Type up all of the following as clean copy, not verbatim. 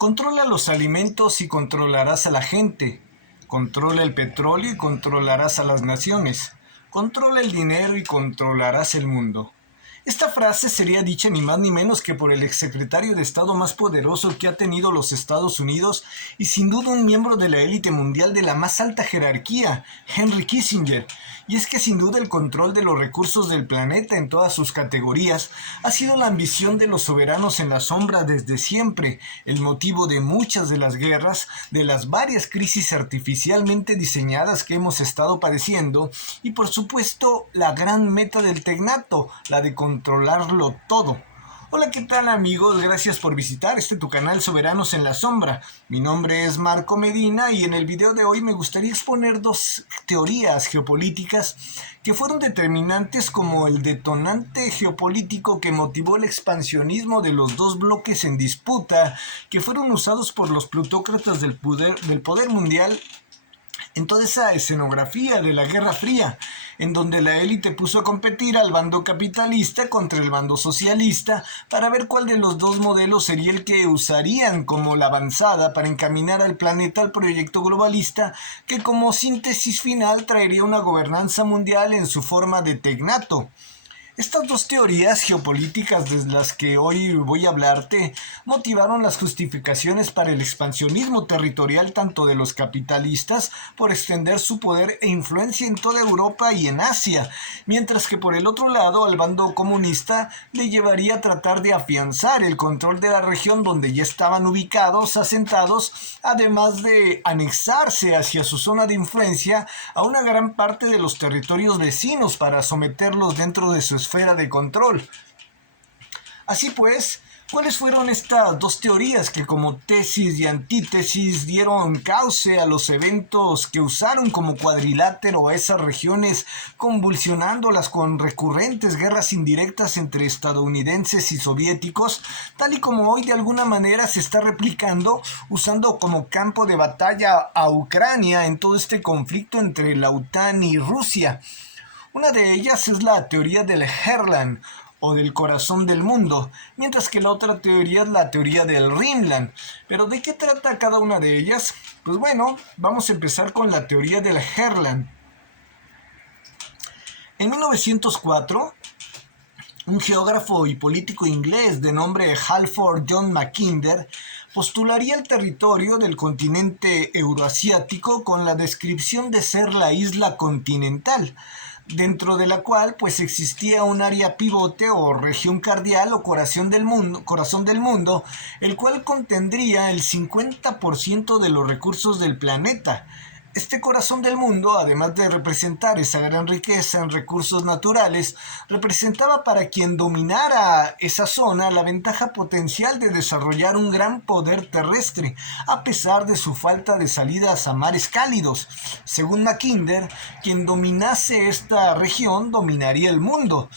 Controla los alimentos y controlarás a la gente. Controla el petróleo y controlarás a las naciones. Controla el dinero y controlarás el mundo. Esta frase sería dicha ni más ni menos que por el exsecretario de Estado más poderoso que ha tenido los Estados Unidos y sin duda un miembro de la élite mundial de la más alta jerarquía, Henry Kissinger. Y es que sin duda el control de los recursos del planeta en todas sus categorías ha sido la ambición de los soberanos en la sombra desde siempre, el motivo de muchas de las guerras, de las varias crisis artificialmente diseñadas que hemos estado padeciendo y por supuesto la gran meta del tecnato, la de controlarlo todo. Hola, ¿qué tal amigos? Gracias por visitar tu canal Soberanos en la Sombra. Mi nombre es Marco Medina y en el video de hoy me gustaría exponer dos teorías geopolíticas que fueron determinantes como el detonante geopolítico que motivó el expansionismo de los dos bloques en disputa que fueron usados por los plutócratas del poder mundial en toda esa escenografía de la Guerra Fría, en donde la élite puso a competir al bando capitalista contra el bando socialista para ver cuál de los dos modelos sería el que usarían como la avanzada para encaminar al planeta al proyecto globalista que como síntesis final traería una gobernanza mundial en su forma de tecnato. Estas dos teorías geopolíticas de las que hoy voy a hablarte motivaron las justificaciones para el expansionismo territorial tanto de los capitalistas por extender su poder e influencia en toda Europa y en Asia, mientras que por el otro lado al bando comunista le llevaría a tratar de afianzar el control de la región donde ya estaban ubicados, asentados, además de anexarse hacia su zona de influencia a una gran parte de los territorios vecinos para someterlos dentro de su esfera de control. Así pues, ¿cuáles fueron estas dos teorías que como tesis y antítesis dieron cauce a los eventos que usaron como cuadrilátero a esas regiones, convulsionándolas con recurrentes guerras indirectas entre estadounidenses y soviéticos, tal y como hoy de alguna manera se está replicando usando como campo de batalla a Ucrania en todo este conflicto entre la OTAN y Rusia? Una de ellas es la teoría del Herland, o del corazón del mundo, mientras que la otra teoría es la teoría del Rimland. ¿Pero de qué trata cada una de ellas? Pues bueno, vamos a empezar con la teoría del Herland. En 1904, un geógrafo y político inglés de nombre Halford John Mackinder postularía el territorio del continente euroasiático con la descripción de ser la isla continental, dentro de la cual pues existía un área pivote o región cardial o corazón del mundo, el cual contendría el 50% de los recursos del planeta. Este corazón del mundo, además de representar esa gran riqueza en recursos naturales, representaba para quien dominara esa zona la ventaja potencial de desarrollar un gran poder terrestre, a pesar de su falta de salidas a mares cálidos. Según Mackinder, quien dominase esta región dominaría el mundo.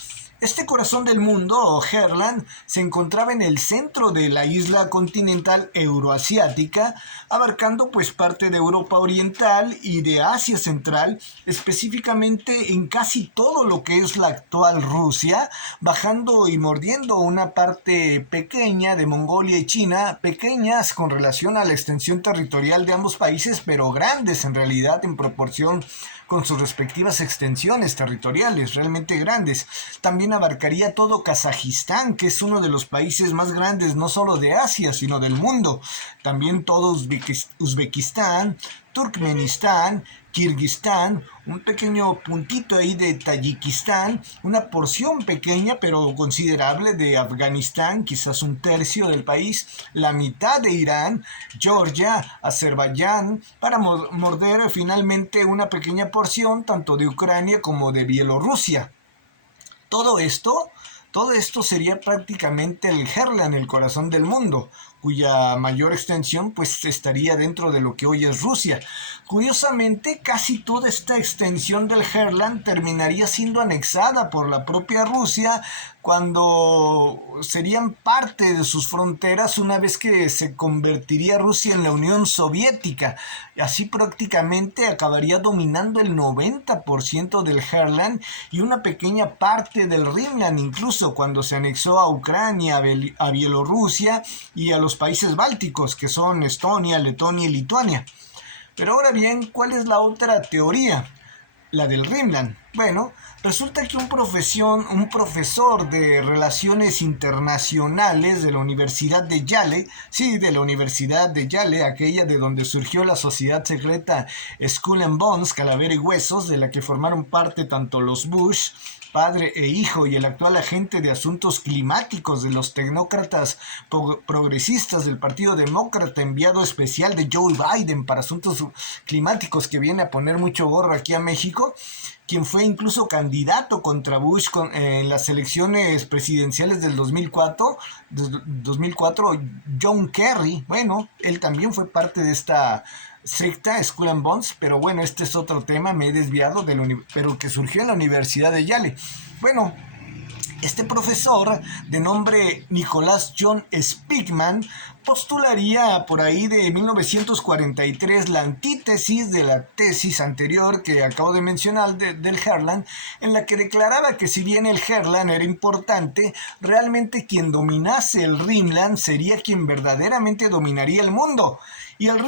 Este corazón del mundo, o Herland, se encontraba en el centro de la isla continental euroasiática, abarcando pues parte de Europa Oriental y de Asia Central, específicamente en casi todo lo que es la actual Rusia, bajando y mordiendo una parte pequeña de Mongolia y China, pequeñas con relación a la extensión territorial de ambos países, pero grandes en realidad en proporción con sus respectivas extensiones territoriales, realmente grandes. También abarcaría todo Kazajistán, que es uno de los países más grandes no solo de Asia, sino del mundo. También todo Uzbekistán, Turkmenistán, Kirguistán, un pequeño puntito ahí de Tayikistán, una porción pequeña pero considerable de Afganistán, quizás un tercio del país, la mitad de Irán, Georgia, Azerbaiyán, para morder finalmente una pequeña porción tanto de Ucrania como de Bielorrusia. Todo esto sería prácticamente el Herland, el corazón del mundo, cuya mayor extensión pues estaría dentro de lo que hoy es Rusia. Curiosamente, casi toda esta extensión del Herland terminaría siendo anexada por la propia Rusia cuando serían parte de sus fronteras una vez que se convertiría Rusia en la Unión Soviética. Así prácticamente acabaría dominando el 90% del Heartland y una pequeña parte del Rimland, incluso cuando se anexó a Ucrania, a Bielorrusia y a los países bálticos, que son Estonia, Letonia y Lituania. Pero ahora bien, ¿cuál es la otra teoría? La del Rimland. Bueno, resulta que un profesor de Relaciones Internacionales de la Universidad de Yale, sí, de la Universidad de Yale, aquella de donde surgió la sociedad secreta Skull and Bones, Calavera y Huesos, de la que formaron parte tanto los Bush, padre e hijo, y el actual agente de asuntos climáticos de los tecnócratas progresistas del Partido Demócrata, enviado especial de Joe Biden para asuntos climáticos, que viene a poner mucho gorro aquí a México, quien fue incluso candidato contra Bush en las elecciones presidenciales del 2004, John Kerry. Bueno, él también fue parte de esta secta, Skull and Bones, pero bueno, este es otro tema, me he desviado, pero que surgió en la Universidad de Yale. Bueno, este profesor, de nombre Nicholas John Speakman, postularía por ahí de 1943 la antítesis de la tesis anterior que acabo de mencionar del Heartland, en la que declaraba que si bien el Heartland era importante, realmente quien dominase el Rimland sería quien verdaderamente dominaría el mundo. Y el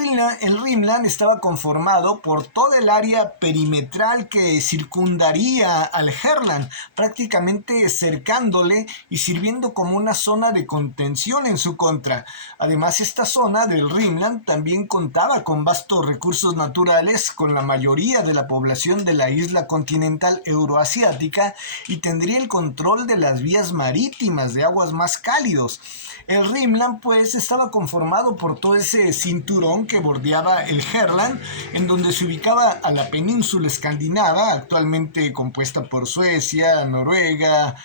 Rimland estaba conformado por toda el área perimetral que circundaría al Heartland, prácticamente cercándole y sirviendo como una zona de contención en su contra. Además, esta zona del Rimland también contaba con vastos recursos naturales, con la mayoría de la población de la isla continental euroasiática, y tendría el control de las vías marítimas de aguas más cálidos. El Rimland pues estaba conformado por todo ese cinturón que bordeaba el Heartland, en donde se ubicaba a la península escandinava, actualmente compuesta por Suecia, Noruega,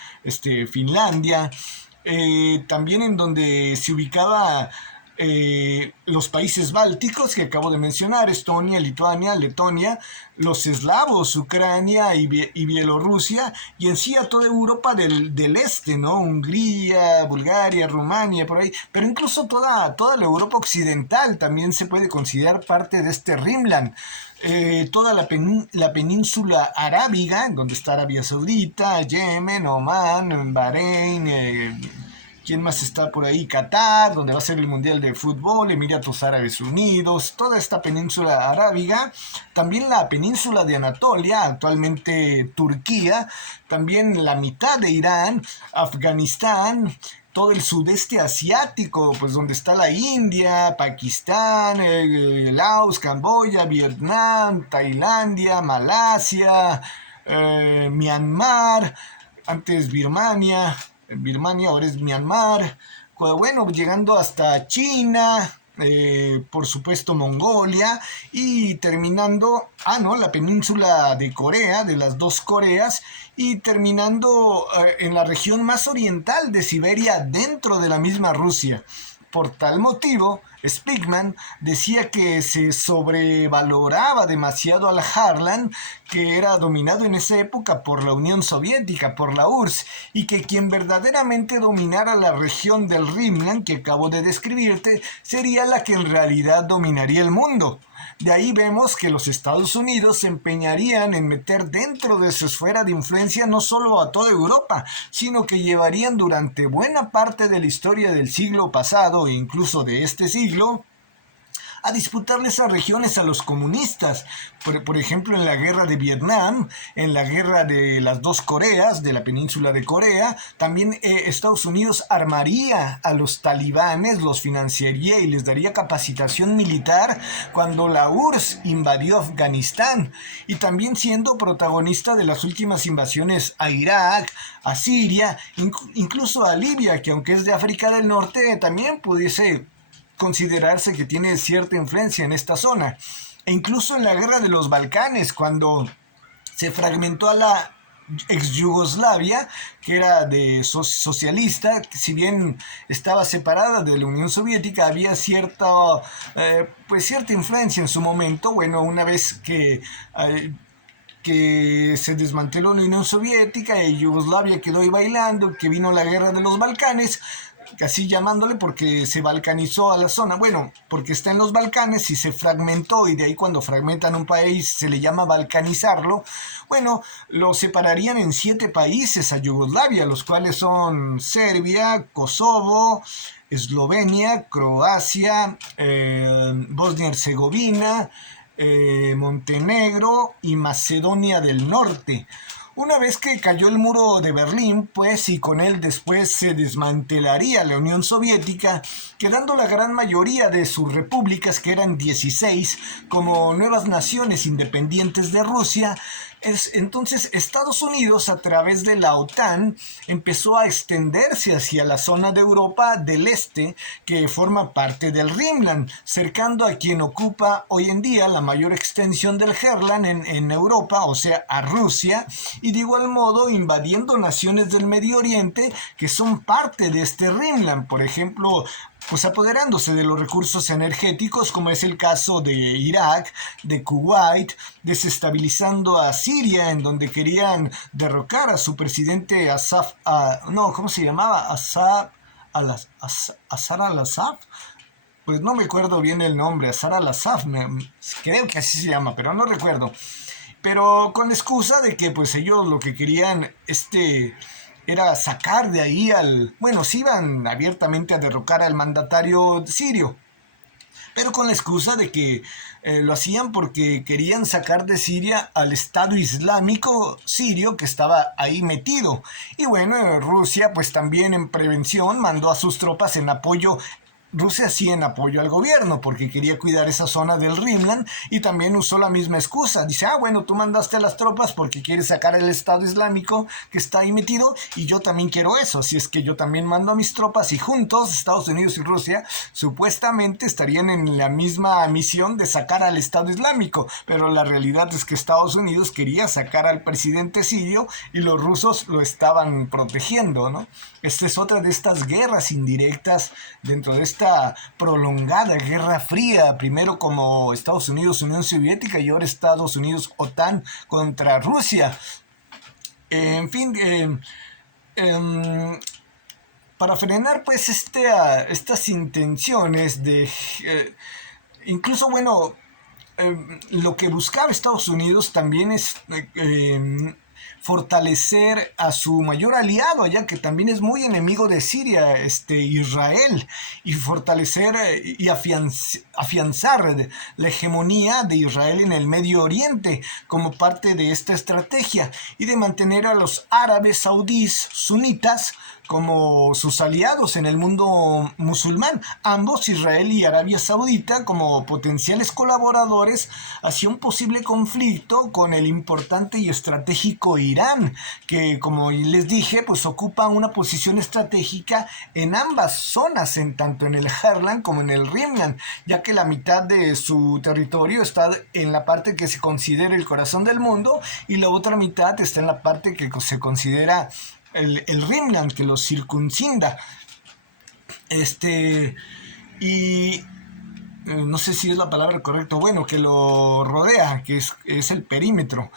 Finlandia, también en donde se ubicaba los países bálticos que acabo de mencionar, Estonia, Lituania, Letonia, los eslavos, Ucrania y Bielorrusia, y en sí a toda Europa del este, ¿no? Hungría, Bulgaria, Rumania, por ahí, pero incluso toda la Europa occidental también se puede considerar parte de este Rimland. Toda la península arábiga, donde está Arabia Saudita, Yemen, Omán, Bahrein, ¿quién más está por ahí? Qatar, donde va a ser el Mundial de Fútbol, Emiratos Árabes Unidos, toda esta península arábiga, también la península de Anatolia, actualmente Turquía, también la mitad de Irán, Afganistán, todo el sudeste asiático, pues donde está la India, Pakistán, Laos, Camboya, Vietnam, Tailandia, Malasia, Myanmar, antes Birmania, ahora es Myanmar, bueno, llegando hasta China, por supuesto Mongolia, y terminando, la península de Corea, de las dos Coreas, y terminando en la región más oriental de Siberia, dentro de la misma Rusia. Por tal motivo, Speakman decía que se sobrevaloraba demasiado al Heartland, que era dominado en esa época por la Unión Soviética, por la URSS, y que quien verdaderamente dominara la región del Rimland que acabo de describirte sería la que en realidad dominaría el mundo. De ahí vemos que los Estados Unidos se empeñarían en meter dentro de su esfera de influencia no solo a toda Europa, sino que llevarían durante buena parte de la historia del siglo pasado e incluso de este siglo a disputarle esas regiones a los comunistas. Por ejemplo, en la guerra de Vietnam, en la guerra de las dos Coreas, de la península de Corea, también Estados Unidos armaría a los talibanes, los financiaría y les daría capacitación militar cuando la URSS invadió Afganistán, y también siendo protagonista de las últimas invasiones a Irak, a Siria, incluso a Libia, que aunque es de África del Norte, también pudiese considerarse que tiene cierta influencia en esta zona. E incluso en la guerra de los Balcanes, cuando se fragmentó a la ex Yugoslavia, que era de socialista, si bien estaba separada de la Unión Soviética, había cierta influencia en su momento. Bueno, una vez que que se desmanteló la Unión Soviética y Yugoslavia quedó ahí bailando, que vino la guerra de los Balcanes, así llamándole porque se balcanizó a la zona, bueno, porque está en los Balcanes y se fragmentó, y de ahí cuando fragmentan un país se le llama balcanizarlo. Bueno, lo separarían en 7 países a Yugoslavia, los cuales son Serbia, Kosovo, Eslovenia, Croacia, Bosnia-Herzegovina, Montenegro y Macedonia del Norte. Una vez que cayó el muro de Berlín, pues, y con él después se desmantelaría la Unión Soviética, quedando la gran mayoría de sus repúblicas, que eran 16, como nuevas naciones independientes de Rusia. Entonces Estados Unidos, a través de la OTAN, empezó a extenderse hacia la zona de Europa del Este, que forma parte del Rimland, cercando a quien ocupa hoy en día la mayor extensión del Herland en Europa, o sea, a Rusia, y de igual modo invadiendo naciones del Medio Oriente que son parte de este Rimland, por ejemplo, pues apoderándose de los recursos energéticos, como es el caso de Irak, de Kuwait, desestabilizando a Siria, en donde querían derrocar a su presidente Asaf, no, ¿cómo se llamaba? Asar al-Assad. Pues no me acuerdo bien el nombre, Asar al-Assad, creo que así se llama, pero no recuerdo. Pero con la excusa de que pues ellos lo que querían era sacar de ahí bueno, sí iban abiertamente a derrocar al mandatario sirio, pero con la excusa de que lo hacían porque querían sacar de Siria al Estado Islámico sirio que estaba ahí metido. Y bueno, Rusia pues también en prevención mandó a sus tropas en apoyo. Rusia sí en apoyo al gobierno porque quería cuidar esa zona del Rimland, y también usó la misma excusa. Dice, bueno, tú mandaste a las tropas porque quieres sacar el Estado Islámico que está ahí metido, y yo también quiero eso, así es que yo también mando a mis tropas, y juntos Estados Unidos y Rusia supuestamente estarían en la misma misión de sacar al Estado Islámico, pero la realidad es que Estados Unidos quería sacar al presidente sirio y los rusos lo estaban protegiendo, ¿no? Esta es otra de estas guerras indirectas dentro de esta prolongada Guerra Fría, primero como Estados Unidos, Unión Soviética, y ahora Estados Unidos, OTAN contra Rusia. En fin, para frenar pues estas intenciones de... incluso, bueno, lo que buscaba Estados Unidos también es fortalecer a su mayor aliado, ya que también es muy enemigo de Siria, Israel, y fortalecer y afianzar la hegemonía de Israel en el Medio Oriente como parte de esta estrategia, y de mantener a los árabes saudíes sunitas como sus aliados en el mundo musulmán, ambos, Israel y Arabia Saudita, como potenciales colaboradores hacia un posible conflicto con el importante y estratégico Irán, que, como les dije, pues ocupa una posición estratégica en ambas zonas, tanto en el Herland como en el Rimland, ya que la mitad de su territorio está en la parte que se considera el corazón del mundo, y la otra mitad está en la parte que se considera el Rimland, que lo circuncida. Y no sé si es la palabra correcta, bueno, que lo rodea, que es el perímetro.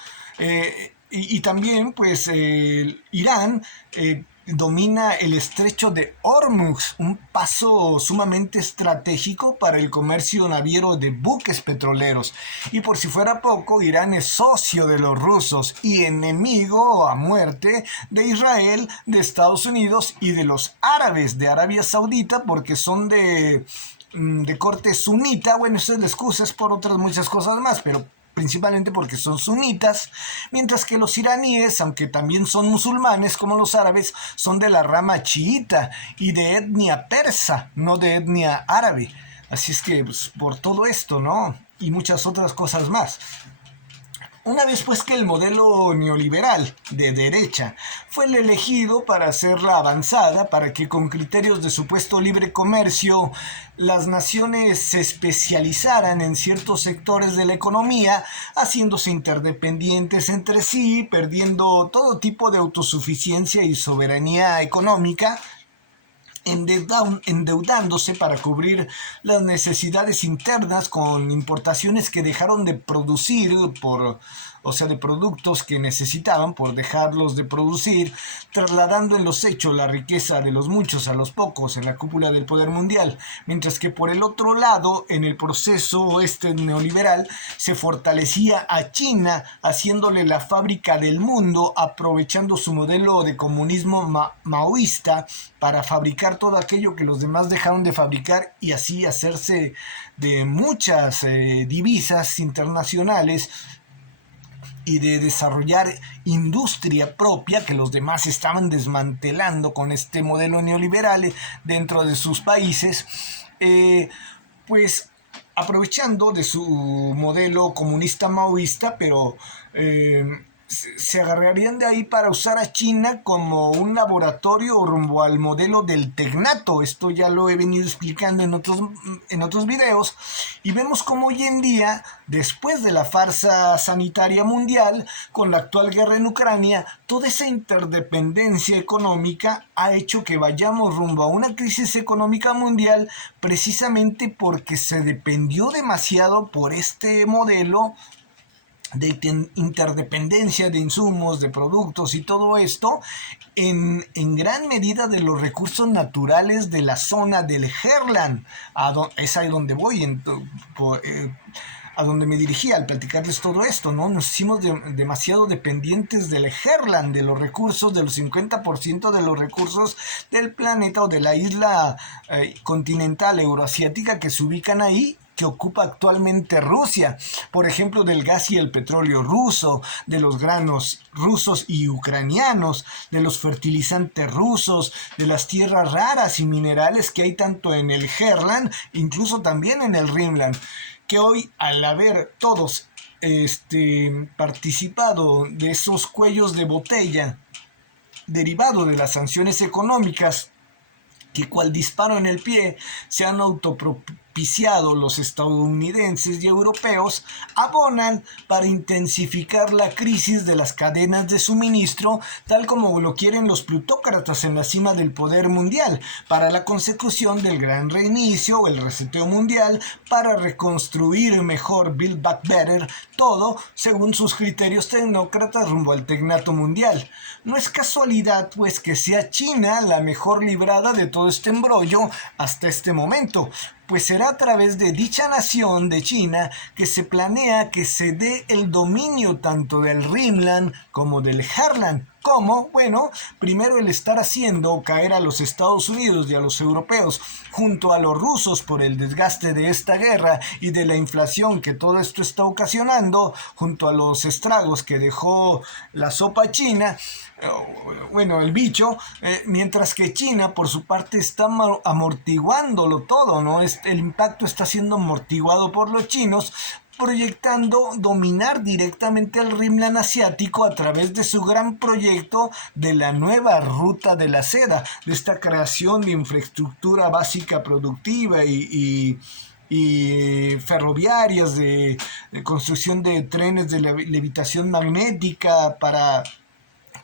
Y también, pues, Irán domina el estrecho de Hormuz, un paso sumamente estratégico para el comercio naviero de buques petroleros. Y por si fuera poco, Irán es socio de los rusos y enemigo a muerte de Israel, de Estados Unidos y de los árabes de Arabia Saudita, porque son de corte sunita. Bueno, esa es la excusa, es por otras muchas cosas más, pero principalmente porque son sunitas, mientras que los iraníes, aunque también son musulmanes como los árabes, son de la rama chiita y de etnia persa, no de etnia árabe. Así es que, pues, por todo esto, ¿no? Y muchas otras cosas más. Una vez pues que el modelo neoliberal de derecha fue el elegido para hacer la avanzada, para que con criterios de supuesto libre comercio las naciones se especializaran en ciertos sectores de la economía, haciéndose interdependientes entre sí, perdiendo todo tipo de autosuficiencia y soberanía económica, endeudándose para cubrir las necesidades internas con importaciones que dejaron de producir o sea, de productos que necesitaban por dejarlos de producir, trasladando en los hechos la riqueza de los muchos a los pocos en la cúpula del poder mundial, mientras que por el otro lado, en el proceso neoliberal, se fortalecía a China, haciéndole la fábrica del mundo, aprovechando su modelo de comunismo maoísta para fabricar todo aquello que los demás dejaron de fabricar y así hacerse de muchas divisas internacionales y de desarrollar industria propia que los demás estaban desmantelando con este modelo neoliberal dentro de sus países, pues aprovechando de su modelo comunista maoísta, pero se agarrarían de ahí para usar a China como un laboratorio rumbo al modelo del tecnato. Esto ya lo he venido explicando en otros videos, y vemos como hoy en día, después de la farsa sanitaria mundial, con la actual guerra en Ucrania, toda esa interdependencia económica ha hecho que vayamos rumbo a una crisis económica mundial, precisamente porque se dependió demasiado por este modelo de interdependencia de insumos, de productos y todo esto, en gran medida de los recursos naturales de la zona del Heartland. Es ahí donde voy, a donde me dirigía al platicarles todo esto, ¿no? Nos hicimos demasiado dependientes del Heartland, de los recursos, de los 50% de los recursos del planeta o de la isla continental euroasiática que se ubican ahí, que ocupa actualmente Rusia, por ejemplo, del gas y el petróleo ruso, de los granos rusos y ucranianos, de los fertilizantes rusos, de las tierras raras y minerales que hay tanto en el Heartland, incluso también en el Rimland, que hoy, al haber todos participado de esos cuellos de botella derivado de las sanciones económicas, que cual disparo en el pie se han autopropiciado los estadounidenses y europeos, abonan para intensificar la crisis de las cadenas de suministro, tal como lo quieren los plutócratas en la cima del poder mundial, para la consecución del gran reinicio o el reseteo mundial, para reconstruir mejor, build back better, todo según sus criterios tecnócratas rumbo al tecnato mundial. No es casualidad, pues, que sea China la mejor librada de todo este embrollo hasta este momento, pues será a través de dicha nación de China que se planea que se dé el dominio tanto del Rimland como del Heartland. ¿Cómo? Bueno, primero el estar haciendo caer a los Estados Unidos y a los europeos junto a los rusos por el desgaste de esta guerra y de la inflación que todo esto está ocasionando, junto a los estragos que dejó la sopa china, bueno, el bicho, mientras que China por su parte está amortiguándolo todo, ¿no? El impacto está siendo amortiguado por los chinos, proyectando dominar directamente al Rimland asiático a través de su gran proyecto de la nueva ruta de la seda, de esta creación de infraestructura básica productiva y ferroviarias, de construcción de trenes de levitación magnética para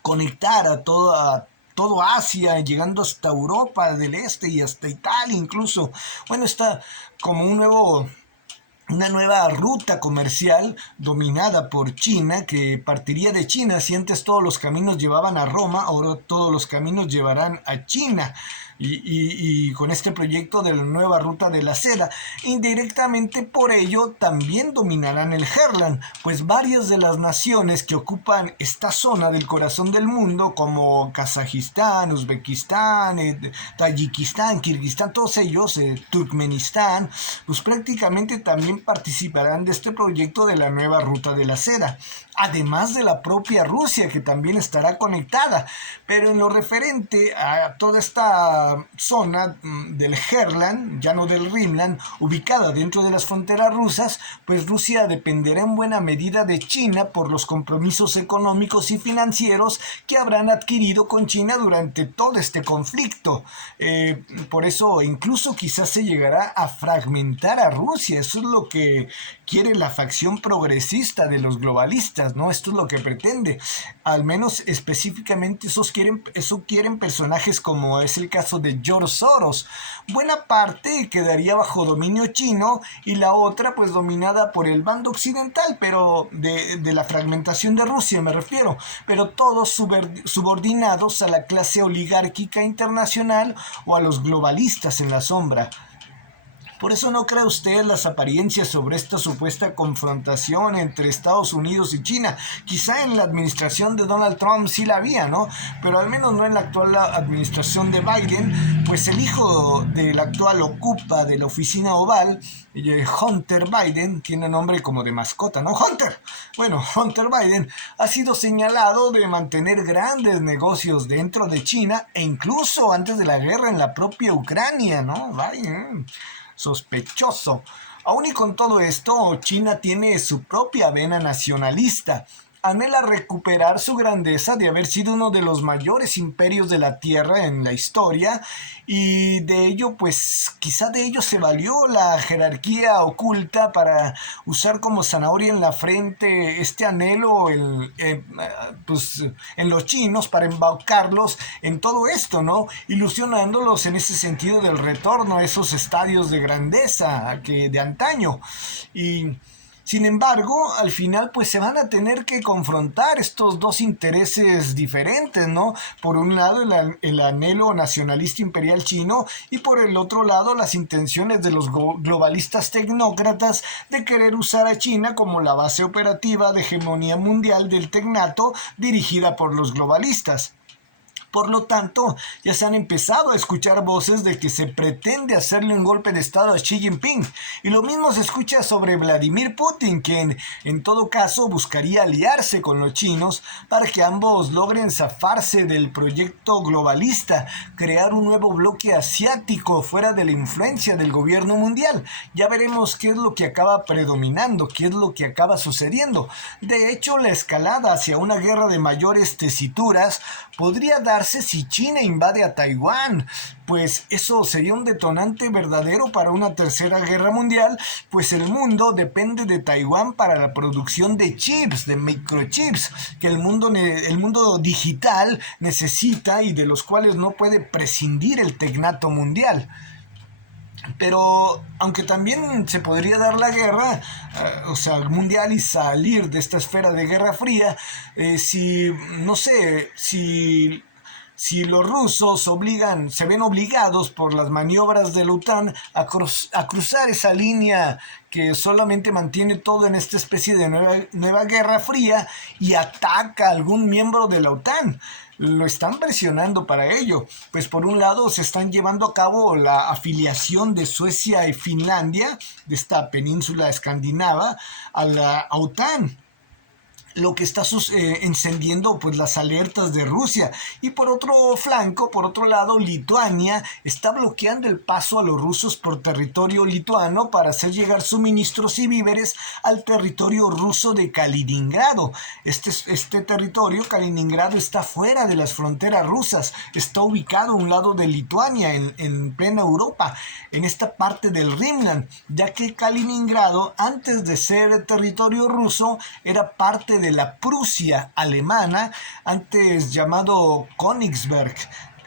conectar a todo Asia, llegando hasta Europa del Este y hasta Italia incluso. Bueno, está como una nueva ruta comercial dominada por China, que partiría de China. Si antes todos los caminos llevaban a Roma, ahora todos los caminos llevarán a China. Y con este proyecto de la nueva ruta de la seda, indirectamente por ello también dominarán el Heartland, pues varias de las naciones que ocupan esta zona del corazón del mundo, como Kazajistán, Uzbekistán, Tayikistán, Kirguistán, todos ellos, Turkmenistán, pues prácticamente también participarán de este proyecto de la nueva ruta de la seda, además de la propia Rusia, que también estará conectada. Pero en lo referente a toda esta zona del Heartland, ya no del Rimland, ubicada dentro de las fronteras rusas, pues Rusia dependerá en buena medida de China por los compromisos económicos y financieros que habrán adquirido con China durante todo este conflicto. Por eso incluso quizás se llegará a fragmentar a Rusia. Eso es lo que quiere la facción progresista de los globalistas, ¿no? Esto es lo que pretende. Al menos específicamente eso quieren personajes como es el caso de George Soros. Buena parte quedaría bajo dominio chino y la otra pues dominada por el bando occidental, pero de la fragmentación de Rusia me refiero, pero todos subordinados a la clase oligárquica internacional o a los globalistas en la sombra. Por eso no cree usted las apariencias sobre esta supuesta confrontación entre Estados Unidos y China. Quizá en la administración de Donald Trump sí la había, ¿no? Pero al menos no en la actual administración de Biden, pues el hijo del actual ocupa de la oficina oval, Hunter Biden, tiene nombre como de mascota, ¿no? Hunter. Bueno, Hunter Biden ha sido señalado de mantener grandes negocios dentro de China e incluso antes de la guerra en la propia Ucrania, ¿no? Biden. Sospechoso. Aún y con todo esto, China tiene su propia vena nacionalista. Anhela recuperar su grandeza de haber sido uno de los mayores imperios de la Tierra en la historia y de ello, pues quizá de ello se valió la jerarquía oculta para usar como zanahoria en la frente este anhelo pues, en los chinos para embaucarlos en todo esto, ¿no? Ilusionándolos en ese sentido del retorno a esos estadios de grandeza de antaño. Y sin embargo, al final pues se van a tener que confrontar estos dos intereses diferentes, ¿no? Por un lado el anhelo nacionalista imperial chino y por el otro lado las intenciones de los globalistas tecnócratas de querer usar a China como la base operativa de hegemonía mundial del tecnato dirigida por los globalistas. Por lo tanto, ya se han empezado a escuchar voces de que se pretende hacerle un golpe de estado a Xi Jinping. Y lo mismo se escucha sobre Vladimir Putin, quien en todo caso buscaría aliarse con los chinos para que ambos logren zafarse del proyecto globalista, crear un nuevo bloque asiático fuera de la influencia del gobierno mundial. Ya veremos qué es lo que acaba predominando, qué es lo que acaba sucediendo. De hecho, la escalada hacia una guerra de mayores tesituras podría darse si China invade a Taiwán, pues eso sería un detonante verdadero para una tercera guerra mundial, pues el mundo depende de Taiwán para la producción de chips, de microchips, que el mundo digital necesita y de los cuales no puede prescindir el tecnato mundial. Pero aunque también se podría dar la guerra, mundial y salir de esta esfera de guerra fría, no sé, si los rusos se ven obligados por las maniobras de la OTAN a cruzar esa línea que solamente mantiene todo en esta especie de nueva guerra fría y ataca a algún miembro de la OTAN. Lo están presionando para ello, pues por un lado se están llevando a cabo la afiliación de Suecia y Finlandia, de esta península escandinava, a la OTAN, lo que está encendiendo pues las alertas de Rusia. Y por otro lado, Lituania está bloqueando el paso a los rusos por territorio lituano para hacer llegar suministros y víveres al territorio ruso de Kaliningrado. Este territorio, Kaliningrado, está fuera de las fronteras rusas, está ubicado a un lado de Lituania, en plena Europa, en esta parte del Rimland, ya que Kaliningrado, antes de ser territorio ruso, era parte de la Prusia alemana, antes llamado Königsberg,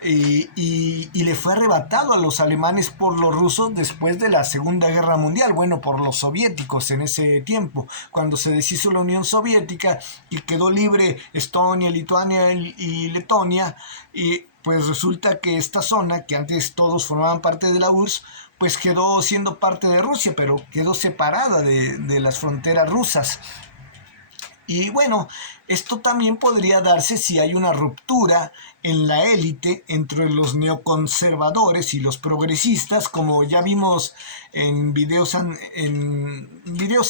y le fue arrebatado a los alemanes por los rusos después de la Segunda Guerra Mundial, bueno, por los soviéticos en ese tiempo, cuando se deshizo la Unión Soviética y quedó libre Estonia, Lituania y Letonia, y pues resulta que esta zona, que antes todos formaban parte de la URSS, pues quedó siendo parte de Rusia, pero quedó separada de las fronteras rusas. Y bueno, esto también podría darse si hay una ruptura en la élite entre los neoconservadores y los progresistas, como ya vimos en videos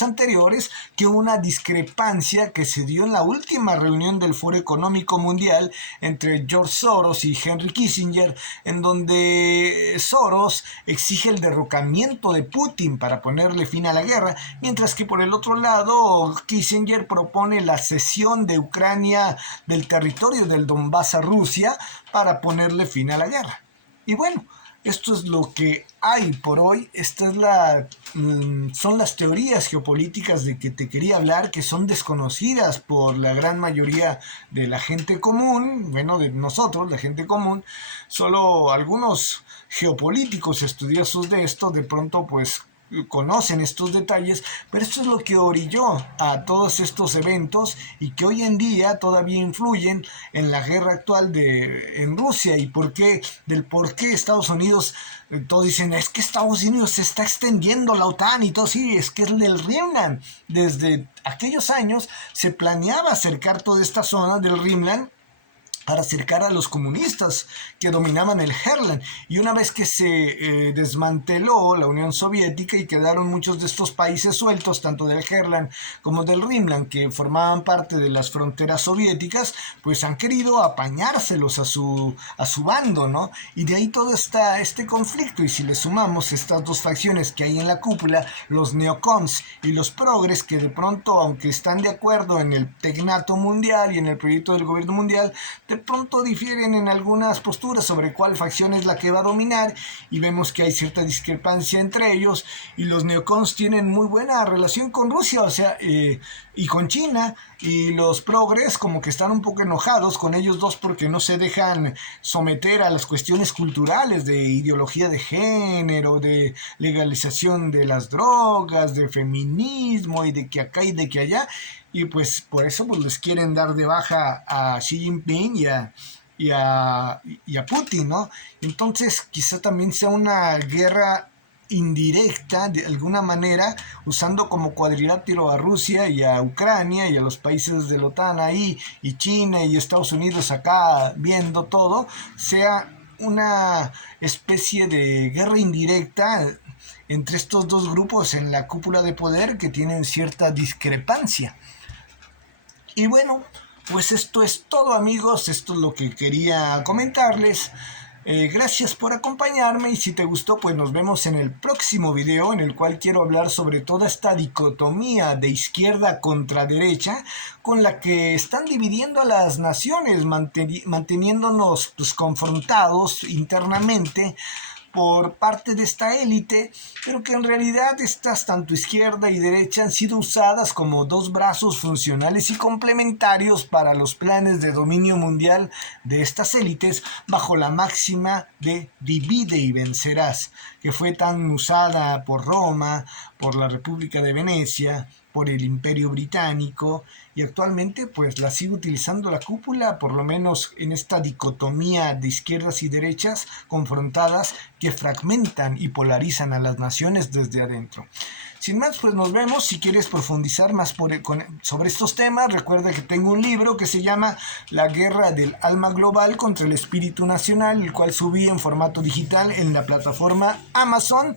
anteriores, que una discrepancia que se dio en la última reunión del Foro Económico Mundial entre George Soros y Henry Kissinger, en donde Soros exige el derrocamiento de Putin para ponerle fin a la guerra, mientras que por el otro lado Kissinger propone la cesión de Ucrania del territorio del Donbass a Rusia para ponerle fin a la guerra. Y bueno, esto es lo que hay por hoy. Esta es la son las teorías geopolíticas de que te quería hablar, que son desconocidas por la gran mayoría de la gente común, bueno, de nosotros, la gente común. Solo algunos geopolíticos estudiosos de esto de pronto pues conocen estos detalles, pero esto es lo que orilló a todos estos eventos y que hoy en día todavía influyen en la guerra actual en Rusia. Y del por qué Estados Unidos, todos dicen, es que Estados Unidos se está extendiendo la OTAN y todo. Sí, es que es del Rimland. Desde aquellos años se planeaba acercar toda esta zona del Rimland para acercar a los comunistas que dominaban el Herland. Y una vez que se desmanteló la Unión Soviética y quedaron muchos de estos países sueltos, tanto del Herland como del Rimland, que formaban parte de las fronteras soviéticas, pues han querido apañárselos a su bando, ¿no? Y de ahí todo está este conflicto. Y si le sumamos estas dos facciones que hay en la cúpula, los neocons y los progres, que de pronto, aunque están de acuerdo en el tecnato mundial y en el proyecto del gobierno mundial, de pronto difieren en algunas posturas sobre cuál facción es la que va a dominar, y vemos que hay cierta discrepancia entre ellos. Y los neocons tienen muy buena relación con Rusia, o sea, y con China, y los progres como que están un poco enojados con ellos dos porque no se dejan someter a las cuestiones culturales de ideología de género, de legalización de las drogas, de feminismo y de que acá y de que allá. Y pues por eso pues les quieren dar de baja a Xi Jinping y a Putin, ¿no? Entonces quizá también sea una guerra indirecta de alguna manera, usando como cuadrilátero a Rusia y a Ucrania y a los países de la OTAN ahí, y China y Estados Unidos acá viendo todo, sea una especie de guerra indirecta entre estos dos grupos en la cúpula de poder que tienen cierta discrepancia. Y bueno, pues esto es todo, amigos, esto es lo que quería comentarles. Gracias por acompañarme, y si te gustó pues nos vemos en el próximo video, en el cual quiero hablar sobre toda esta dicotomía de izquierda contra derecha con la que están dividiendo a las naciones, manteniéndonos pues confrontados internamente por parte de esta élite, pero que en realidad estas tanto izquierda y derecha han sido usadas como dos brazos funcionales y complementarios para los planes de dominio mundial de estas élites, bajo la máxima de divide y vencerás, que fue tan usada por Roma, por la República de Venecia, por el Imperio Británico, y actualmente pues la sigue utilizando la cúpula, por lo menos en esta dicotomía de izquierdas y derechas confrontadas que fragmentan y polarizan a las naciones desde adentro. Sin más, pues nos vemos. Si quieres profundizar más sobre estos temas, recuerda que tengo un libro que se llama La guerra del alma global contra el espíritu nacional, el cual subí en formato digital en la plataforma Amazon.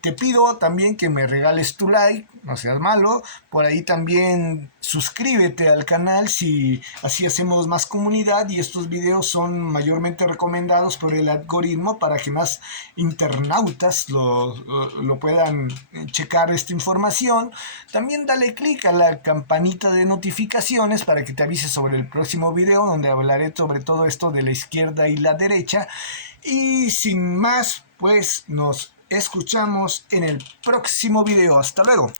Te pido también que me regales tu like, no seas malo. Por ahí también suscríbete al canal, si así hacemos más comunidad y estos videos son mayormente recomendados por el algoritmo para que más internautas lo puedan checar esta información. También dale click a la campanita de notificaciones para que te avise sobre el próximo video, donde hablaré sobre todo esto de la izquierda y la derecha. Y sin más, pues nos escuchamos en el próximo video. Hasta luego.